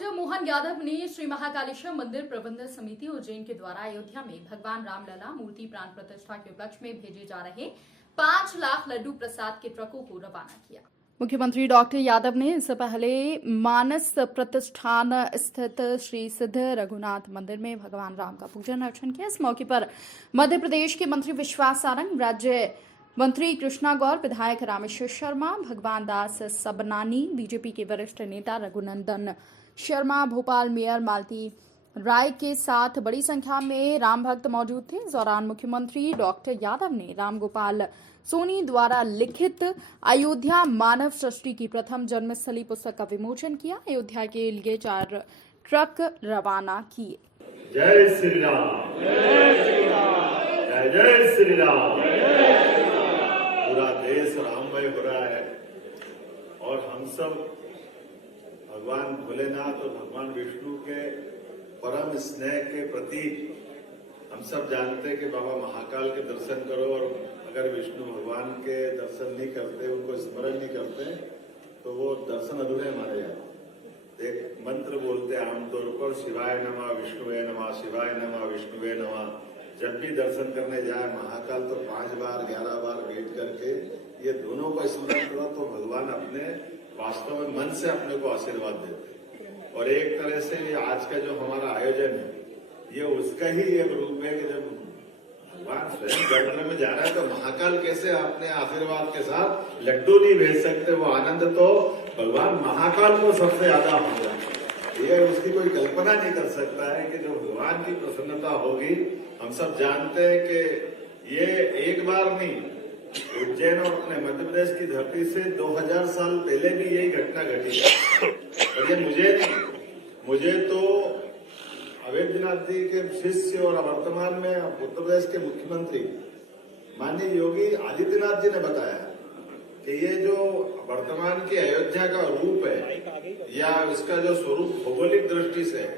Doctor Mohan Yadav ने श्री महाकालेश्वर मंदिर प्रबंधन समिति उज्जैन के द्वारा अयोध्या में भगवान रामलला मूर्ति प्राण प्रतिष्ठा के उपलक्ष्य में भेजे जा रहे 5 लाख लड्डू प्रसाद के ट्रकों को रवाना किया। मुख्यमंत्री डॉक्टर यादव ने इससे पहले मानस प्रतिष्ठान स्थित श्री सिद्ध रघुनाथ मंदिर में भगवान राम का पूजन अर्चन किया। इस मौके पर मध्य प्रदेश के मंत्री विश्वास सारंग, राज्य मंत्री कृष्णा गौर, विधायक रामेश्वर शर्मा, भगवान दास सबनानी, बीजेपी के वरिष्ठ नेता रघुनंदन शर्मा, भोपाल मेयर मालती राय के साथ बड़ी संख्या में राम भक्त मौजूद थे। इस दौरान मुख्यमंत्री डॉक्टर यादव ने रामगोपाल सोनी द्वारा लिखित अयोध्या मानव सृष्टि की प्रथम जन्मस्थली पुस्तक का विमोचन किया। अयोध्या के लिए 4 ट्रक रवाना किए। जय श्री राम, जय श्री राम, जय जय श्री राम। पूरा देश राममय हो रहा है और हम सब भगवान भोलेनाथ और भगवान विष्णु के परम स्नेह के प्रतीक हम सब जानते हैं कि बाबा महाकाल के दर्शन करो, और अगर विष्णु भगवान के दर्शन नहीं करते, उनको स्मरण नहीं करते, तो वो दर्शन अधूरे माने जाते। एक मंत्र बोलते हैं आमतौर पर, शिवाय नमः विष्णुवे नमः, शिवाय नमः विष्णुवे नमः। जब भी दर्शन करने जाए महाकाल तो 5 बार 11 बार वेट करके ये दोनों को स्मरण करो तो भगवान अपने वास्तव में मन से अपने को आशीर्वाद देते। और एक तरह से ये आज का जो हमारा आयोजन है ये उसका ही एक रूप है कि जब भगवान स्वयं गणना में जा रहा है तो महाकाल कैसे अपने आशीर्वाद के साथ लड्डू नहीं भेज सकते। वो आनंद तो भगवान महाकाल को सबसे ज्यादा होगा। ये उसकी कोई कल्पना नहीं कर सकता है कि जो भगवान की प्रसन्नता होगी। हम सब जानते हैं कि ये एक बार नहीं, उज्जैन और अपने मध्य प्रदेश की धरती से 2000 साल पहले भी यही घटना घटी है। और ये मुझे तो अवैधनाथ जी के शिष्य और वर्तमान में उत्तर प्रदेश के मुख्यमंत्री माननीय योगी आदित्यनाथ जी ने बताया कि ये जो वर्तमान की अयोध्या का रूप है या इसका जो स्वरूप भौगोलिक दृष्टि से,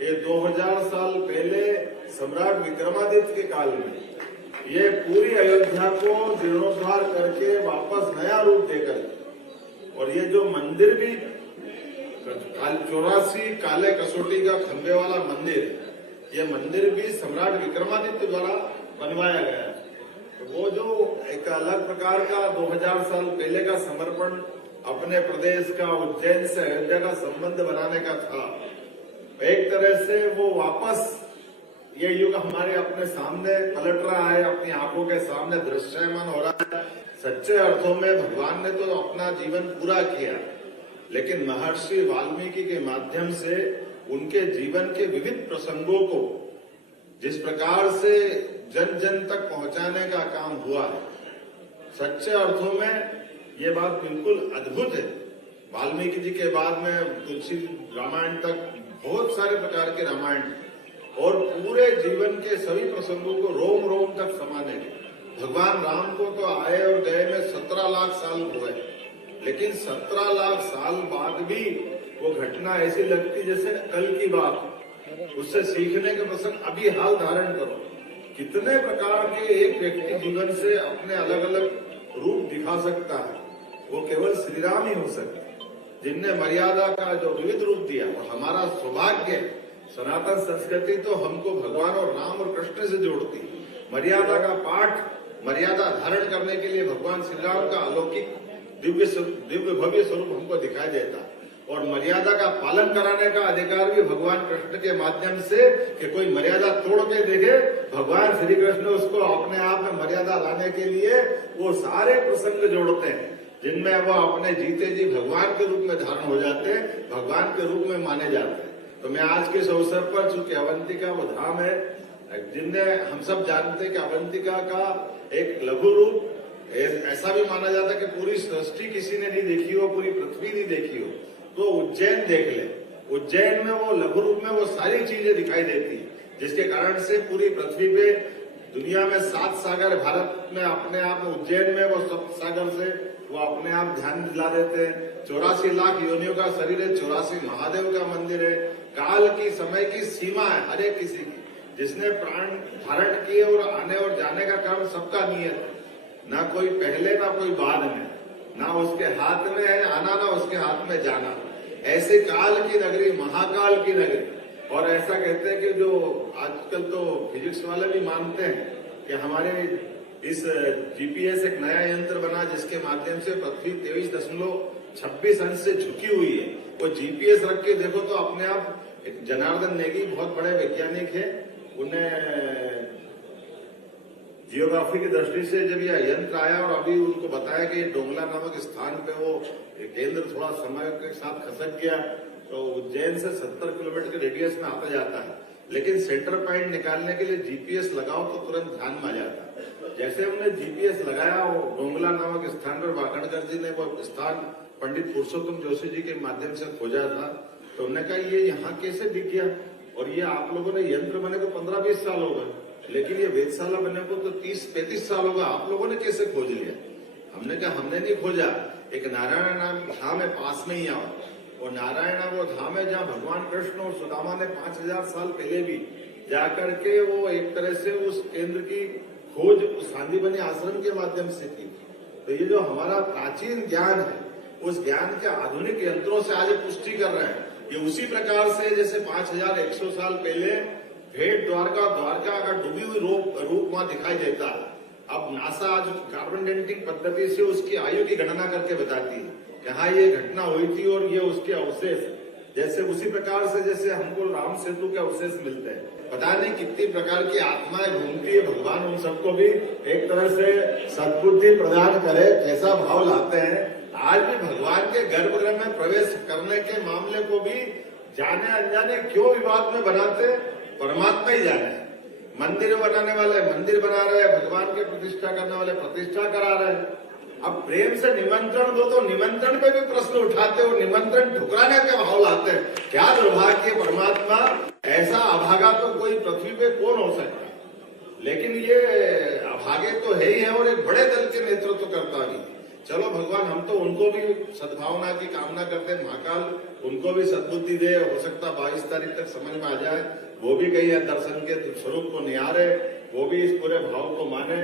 ये 2000 साल पहले सम्राट विक्रमादित्य के काल में ये पूरी अयोध्या को जीर्णोद्धार करके वापस नया रूप देकर, और ये जो मंदिर भी 84 काले कसौटी का खंबे वाला मंदिर, ये मंदिर भी सम्राट विक्रमादित्य द्वारा बनवाया गया है। तो वो जो एक अलग प्रकार का 2000 साल पहले का समर्पण अपने प्रदेश का उज्जैन से अयोध्या का संबंध बनाने का था, एक तरह से वो वापस ये युग हमारे अपने सामने पलट रहा है, अपनी आंखों के सामने दृश्यमान हो रहा है। सच्चे अर्थों में भगवान ने तो अपना जीवन पूरा किया, लेकिन महर्षि वाल्मीकि के माध्यम से उनके जीवन के विविध प्रसंगों को जिस प्रकार से जन जन तक पहुंचाने का काम हुआ है, सच्चे अर्थों में ये बात बिल्कुल अद्भुत है। वाल्मीकि जी के बाद में तुलसी रामायण तक बहुत सारे प्रकार के रामायण और पूरे जीवन के सभी प्रसंगों को रोम रोम तक समाने। भगवान राम को तो आए और गए में 17 लाख साल हुए, लेकिन 17 लाख साल बाद भी वो घटना ऐसी लगती जैसे कल की बात। उससे सीखने के प्रसंग अभी हाल धारण करो। कितने प्रकार के एक व्यक्ति जीवन से अपने अलग अलग रूप दिखा सकता है, वो केवल श्री राम ही हो सकते जिनने मर्यादा का जो विविध रूप दिया। और हमारा सौभाग्य, सनातन संस्कृति तो हमको भगवान और राम और कृष्ण से जोड़ती। मर्यादा का पाठ, मर्यादा धारण करने के लिए भगवान श्री राम का अलौकिक दिव्य भव्य स्वरूप हमको दिखाई देता, और मर्यादा का पालन कराने का अधिकार भी भगवान कृष्ण के माध्यम से, कि कोई मर्यादा तोड़ के देखे, भगवान श्री कृष्ण उसको अपने आप में मर्यादा लाने के लिए वो सारे प्रसंग जोड़ते हैं जिनमें वो अपने जीते जी भगवान के रूप में धारण हो जाते हैं, भगवान के रूप में माने जाते हैं। तो मैं आज के इस अवसर पर, चूंकि अवंतिका वो धाम है जिनने हम सब जानते हैं कि अवंतिका का एक लघु रूप ऐसा भी माना जाता है कि पूरी सृष्टि किसी ने नहीं देखी हो, पूरी पृथ्वी नहीं देखी हो, तो उज्जैन देख ले। उज्जैन में वो लघु रूप में वो सारी चीजें दिखाई देती है, जिसके कारण से पूरी पृथ्वी पे दुनिया में 7 सागर, भारत में अपने आप में उज्जैन में वो 7 सागर से वो अपने आप ध्यान दिला देते हैं। 84 लाख योनियों का शरीर है, 84 महादेव का मंदिर है। काल की समय की सीमा है हर एक किसी की, जिसने प्राण धारण किए और आने और जाने का काम सबका नियत है। ना कोई पहले ना कोई बाद में, ना उसके हाथ में है आना ना उसके हाथ में जाना। ऐसे काल की नगरी, महाकाल की नगरी। और ऐसा कहते हैं कि जो आजकल तो फिजिक्स वाले भी मानते हैं कि हमारे इस जीपीएस एक नया यंत्र बना जिसके माध्यम से पृथ्वी 23.26 अंश से झुकी हुई है। वो जीपीएस रख के देखो तो अपने आप एक जनार्दन नेगी बहुत बड़े वैज्ञानिक है, उन्हें जियोग्राफी की दृष्टि से जब यह यंत्र आया और अभी उनको बताया कि डोंगला नामक स्थान पे वो केंद्र थोड़ा समय के साथ खसक गया, तो उज्जैन से 70 किलोमीटर के रेडियस में आता जाता है, लेकिन सेंटर पॉइंट निकालने के लिए जीपीएस लगाओ तो तुरंत ध्यान में आ जाता है। जैसे हमने जीपीएस लगाया, वो डोंगला नामक स्थान पर वाकणकर जी ने वो स्थान पंडित पुरुषोत्तम जोशी जी के माध्यम से खोजा था, तो उन्होंने कहा ये यहाँ कैसे दिख गया, और ये आप लोगों ने यंत्र बने को 15-20 साल हो गए, लेकिन ये वेधशाला बनने को तो 30-35 साल होगा, आप लोगों ने कैसे खोज लिया? हमने कहा हमने नहीं खोजा, एक नारायण नाम धाम है पास में ही आओ, और नारायण वो धाम है जहाँ भगवान कृष्ण और सुदामा ने 5000 साल पहले भी जाकर के वो एक तरह से उस केंद्र की खोज उस सांदीपनि आश्रम के माध्यम से की। तो ये जो हमारा प्राचीन ज्ञान है, उस ज्ञान के आधुनिक यंत्रों से आज पुष्टि कर रहे हैं। ये उसी प्रकार से जैसे 5100 साल पहले भेंट द्वारका अगर डूबी हुई रूप वहां दिखाई देता, अब नासा आज कार्बन डेटिंग पद्धति से उसकी आयु की गणना करके बताती है कि हाँ ये घटना हुई थी और ये उसके अवशेष, जैसे उसी प्रकार से जैसे हमको राम सेतु के अवशेष मिलते हैं, पता नहीं कितनी प्रकार की आत्माएं घूमती है, भगवान उन सबको भी एक तरह से सद्बुद्धि प्रदान करे, कैसा भाव लाते हैं। आज भी भगवान के गर्भगृह में प्रवेश करने के मामले को भी जाने अनजाने क्यों विवाद में बनाते, परमात्मा ही जाने। मंदिर बनाने वाले मंदिर बना रहे हैं, भगवान के प्रतिष्ठा करने वाले प्रतिष्ठा करा रहे हैं। अब प्रेम से निमंत्रण दो तो निमंत्रण पे भी प्रश्न उठाते हो, निमंत्रण ठुकराने के भाव लाते हैं। क्या दुर्भाग्य परमात्मा, ऐसा अभागा तो कोई पृथ्वी पे कौन हो सकता है, लेकिन ये अभागे तो है ही है और एक बड़े दल के नेतृत्व करता भी। चलो भगवान, हम तो उनको भी सद्भावना की कामना करते हैं, महाकाल उनको भी सद्बुद्धि दे, हो सकता 22 तारीख तक समझ में आ जाए, वो भी कहीं दर्शन के स्वरूप को निहारे, वो भी इस पूरे भाव को माने।